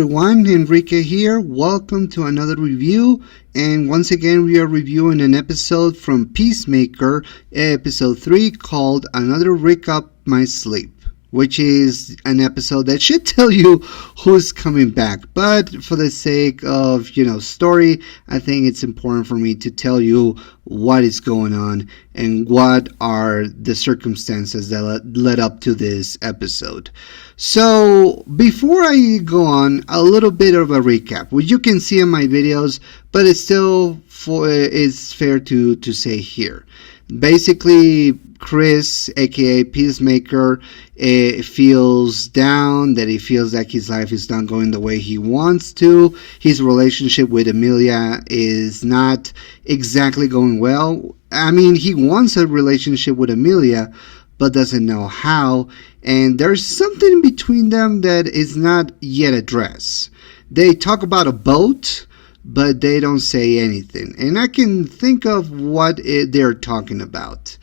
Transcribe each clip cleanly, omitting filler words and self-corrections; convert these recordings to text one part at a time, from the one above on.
everyone, Enrique here. Welcome to another review. And once again, we are reviewing an episode from Peacemaker, episode 3, called Another Rick Up My Sleep, which is an episode that should tell you who's coming back. But for the sake of, story, I think it's important for me to tell you what is going on and what are the circumstances that led up to this episode. So before I go on, a little bit of a recap, which you can see in my videos, but it's still it's fair to say here. Basically, Chris, aka Peacemaker, feels down, that he feels like his life is not going the way he wants to. His relationship with Emilia is not exactly going well. I mean, he wants a relationship with Emilia, but doesn't know how. And there's something between them that is not yet addressed. They talk about a boat, but they don't say anything. And I can think of what they're talking about.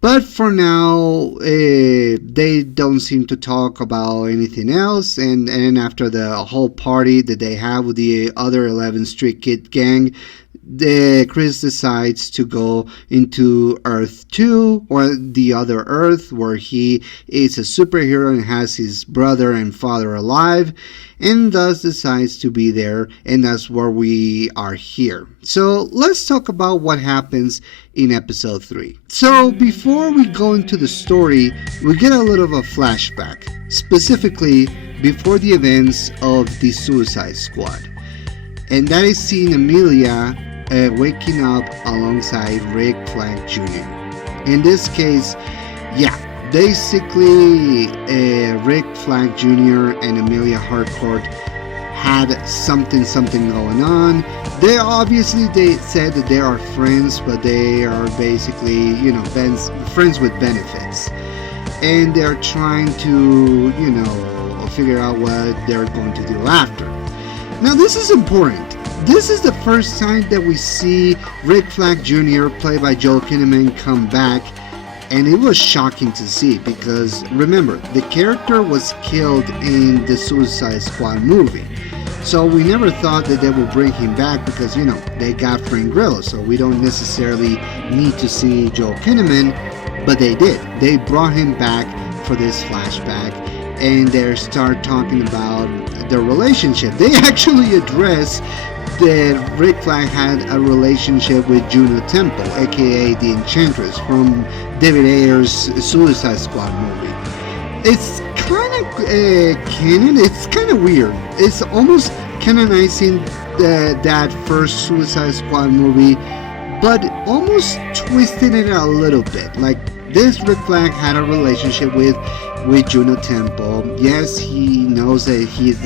But for now, they don't seem to talk about anything else. And after the whole party that they have with the other 11 Street Kid gang, Chris decides to go into Earth 2, or the other Earth, where he is a superhero and has his brother and father alive, and thus decides to be there, and that's where we are here. So let's talk about what happens in episode 3. So before we go into the story, we get a little of a flashback, specifically before the events of the Suicide Squad. And that is seeing Emilia waking up alongside Rick Flag Jr. In this case, basically Rick Flag Jr. and Emilia Harcourt had something going on. They said that they are friends, but they are basically, friends with benefits. And they're trying to, figure out what they're going to do after. Now, this is important. This is the first time that we see Rick Flag Jr., played by Joel Kinnaman, come back, and it was shocking to see because, remember, the character was killed in the Suicide Squad movie. So we never thought that they would bring him back because, they got Frank Grillo, so we don't necessarily need to see Joel Kinnaman, but they did. They brought him back for this flashback, and they start talking about their relationship. They actually address that Rick Flag had a relationship with Juno Temple, aka the Enchantress, from David Ayer's Suicide Squad movie. It's kind of canon. It's kind of weird. It's almost canonizing that first Suicide Squad movie, but almost twisting it a little bit. Like, this Rick Flag had a relationship with Juno Temple. Yes, he knows that she is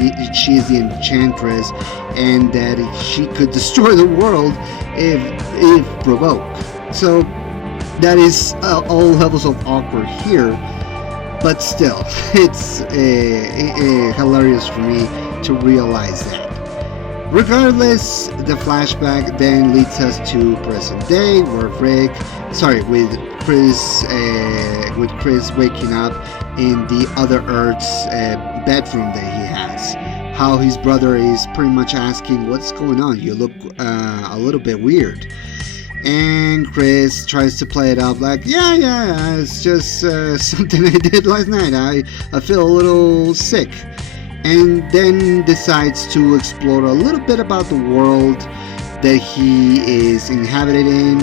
the Enchantress and that she could destroy the world if provoked. So that is all levels of awkward here, but still, it's hilarious for me to realize that. Regardless, the flashback then leads us to present day, where with Chris waking up in the other Earth's bedroom that he has. How his brother is pretty much asking, what's going on? You look a little bit weird. And Chris tries to play it up like, yeah, it's just something I did last night. I feel a little sick. And then decides to explore a little bit about the world that he is inhabited in.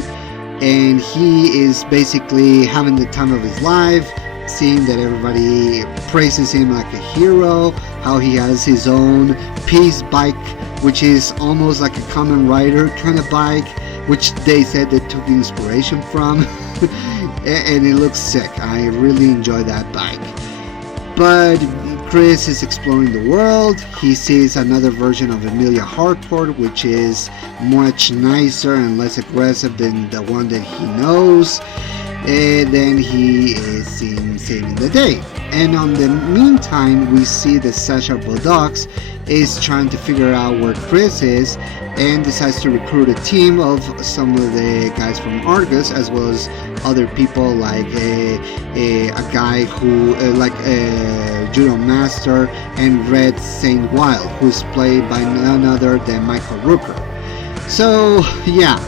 And he is basically having the time of his life, seeing that everybody praises him like a hero, how he has his own peace bike, which is almost like a Kamen Rider kind of bike, which they said they took inspiration from. And it looks sick. I really enjoy that bike. But Chris is exploring the world. He sees another version of Emilia Harcourt, which is much nicer and less aggressive than the one that he knows. And then he is seen saving the day. And on the meantime, we see that Sasha Bodox is trying to figure out where Chris is, and decides to recruit a team of some of the guys from Argus, as well as other people like a guy who like a judo master and Red Saint Wild, who's played by none other than Michael Rooker. So yeah,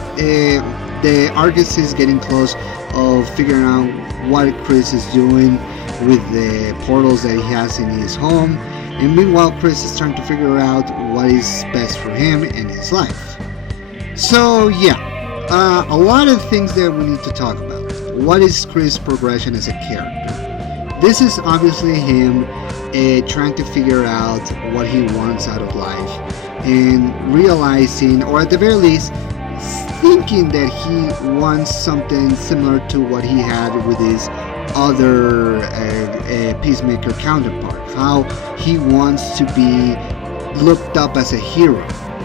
the Argus is getting close of figuring out what Chris is doing with the portals that he has in his home, and meanwhile Chris is trying to figure out what is best for him and his life. So yeah, a lot of things that we need to talk about. What is Chris' progression as a character? This is obviously him trying to figure out what he wants out of life, and realizing, or at the very least thinking, that he wants something similar to what he had with his other Peacemaker counterpart. How he wants to be looked up as a hero,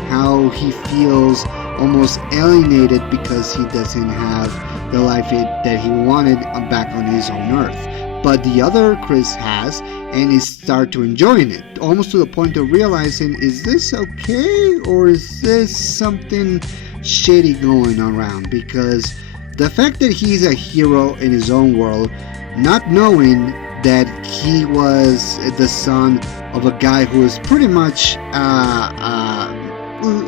how he feels almost alienated because he doesn't have the life that he wanted back on his own Earth. But the other Chris has, and he starts to enjoying it, almost to the point of realizing, is this okay, or is this something shady going around? Because the fact that he's a hero in his own world, not knowing that he was the son of a guy who was pretty much,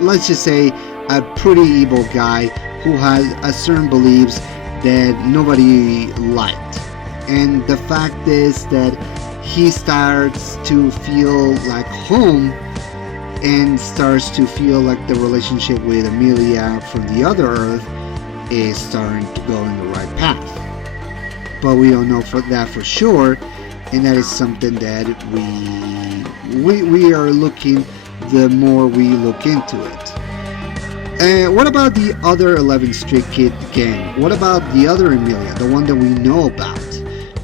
let's just say, a pretty evil guy who had a certain beliefs that nobody liked. And the fact is that he starts to feel like home, and starts to feel like the relationship with Emilia from the other Earth is starting to go in the right path. But we don't know for sure, and that is something that we are looking the more we look into it. What about the other 11th Street Kid gang? What about the other Emilia, the one that we know about?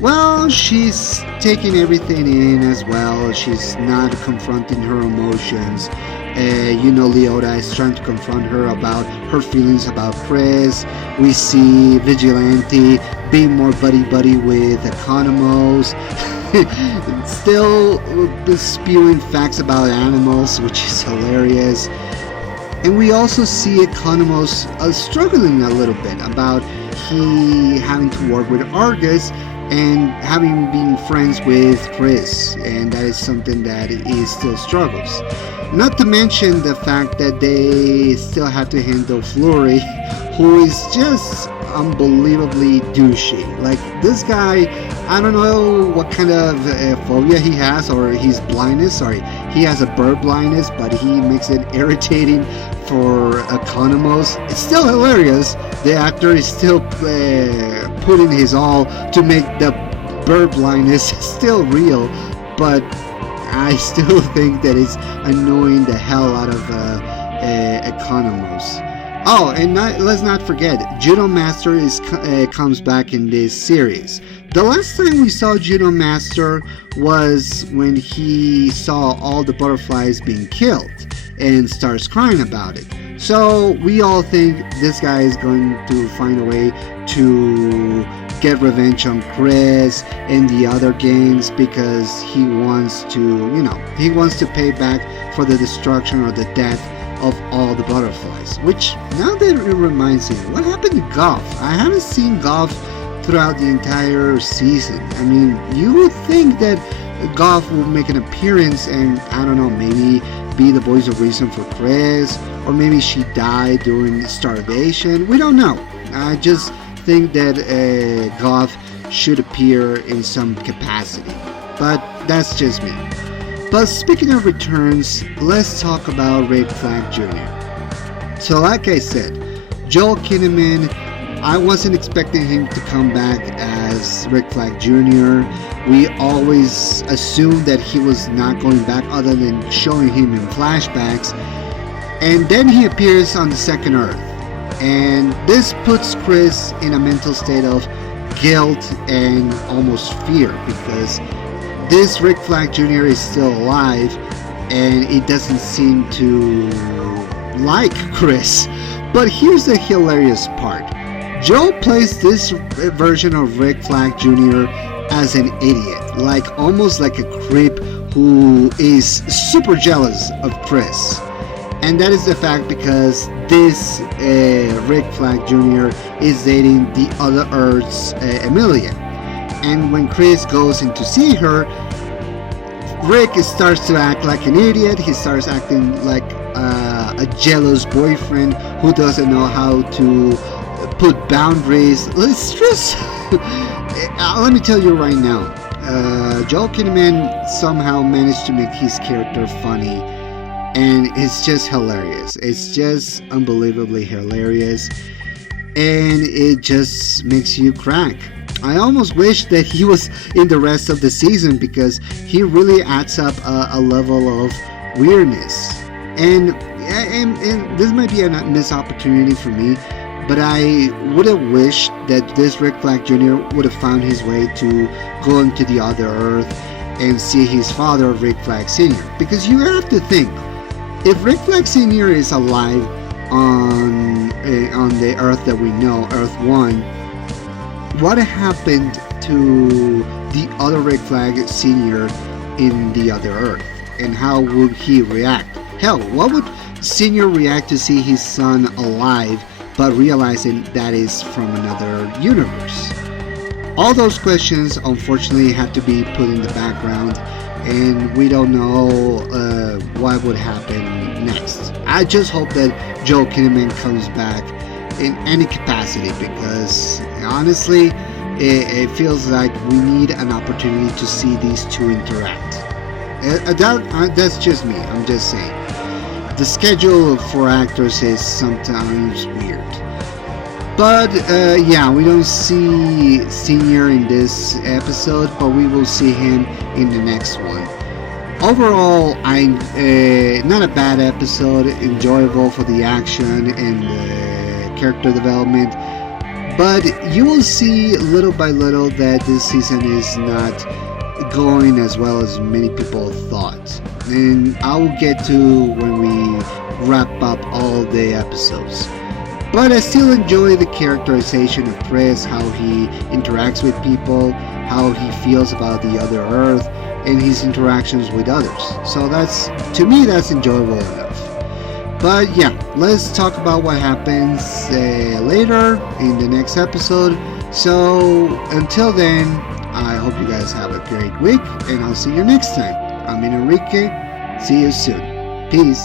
Well, she's taking everything in as well. She's not confronting her emotions. Leota is trying to confront her about her feelings about Chris. We see Vigilante being more buddy-buddy with Economos. Still spewing facts about animals, which is hilarious. And we also see Economos struggling a little bit about he having to work with Argus and having been friends with Chris, and that is something that he still struggles. Not to mention the fact that they still have to handle Flurry, who is just unbelievably douchey. Like, this guy, I don't know what kind of phobia he has, or his blindness. Sorry, he has a bird blindness, but he makes it irritating for Economos. It's still hilarious. The actor is still putting his all to make the bird blindness still real, but I still think that it's annoying the hell out of Economos. Oh, and let's not forget, Judo Master comes back in this series. The last time we saw Judo Master was when he saw all the butterflies being killed and starts crying about it. So we all think this guy is going to find a way to get revenge on Chris and the other gangs, because he wants to pay back for the destruction or the death of all the butterflies. Which, now that it reminds me, what happened to Goff? I haven't seen Goff throughout the entire season. I mean, you would think that Goff will make an appearance and, I don't know, maybe be the voice of reason for Chris, or maybe she died during starvation. We don't know. I just think that Goff should appear in some capacity, but that's just me. But speaking of returns, let's talk about Red Flag Jr. So like I said, Joel Kinnaman, I wasn't expecting him to come back as Red Flag Jr. We always assumed that he was not going back other than showing him in flashbacks. And then he appears on the second Earth. And this puts Chris in a mental state of guilt and almost fear, because this Red Flag Jr. is still alive and it doesn't seem to like Chris. But here's the hilarious part. Joe plays this version of Red Flag Jr. as an idiot, almost like a creep who is super jealous of Chris. And that is the fact because this Rick Flag Jr. is dating the other Earth's Emilia. And when Chris goes in to see her, Rick starts to act like an idiot. He starts acting like a jealous boyfriend who doesn't know how to put boundaries. It's just let me tell you right now, Joel Kinnaman somehow managed to make his character funny, and it's just hilarious. It's just unbelievably hilarious, and it just makes you crack. I almost wish that he was in the rest of the season because he really adds up a level of weirdness. And this might be a missed opportunity for me, but I would have wished that this Rick Flag Jr. would have found his way to go into the other Earth and see his father, Rick Flag Sr. Because you have to think, if Rick Flag Sr. is alive on the Earth that we know, Earth 1, what happened to the other Rick Flag Sr. in the other Earth? And how would he react? Hell, what would Sr. react to see his son alive but realizing that is from another universe? All those questions unfortunately have to be put in the background, and we don't know what would happen next. I just hope that Joel Kinnaman comes back in any capacity, because honestly it feels like we need an opportunity to see these two interact. That's just me, I'm just saying. The schedule for actors is sometimes weird. But yeah, we don't see Senior in this episode, but we will see him in the next one. Overall, not a bad episode, enjoyable for the action and the character development, but you will see little by little that this season is not going as well as many people thought, and I will get to when we wrap up all the episodes. But I still enjoy the characterization of Chris, how he interacts with people, how he feels about the other Earth, and his interactions with others. So to me, that's enjoyable enough. But yeah, let's talk about what happens later in the next episode. So until then, I hope you guys have a great week, and I'll see you next time. I'm Enrique. See you soon. Peace.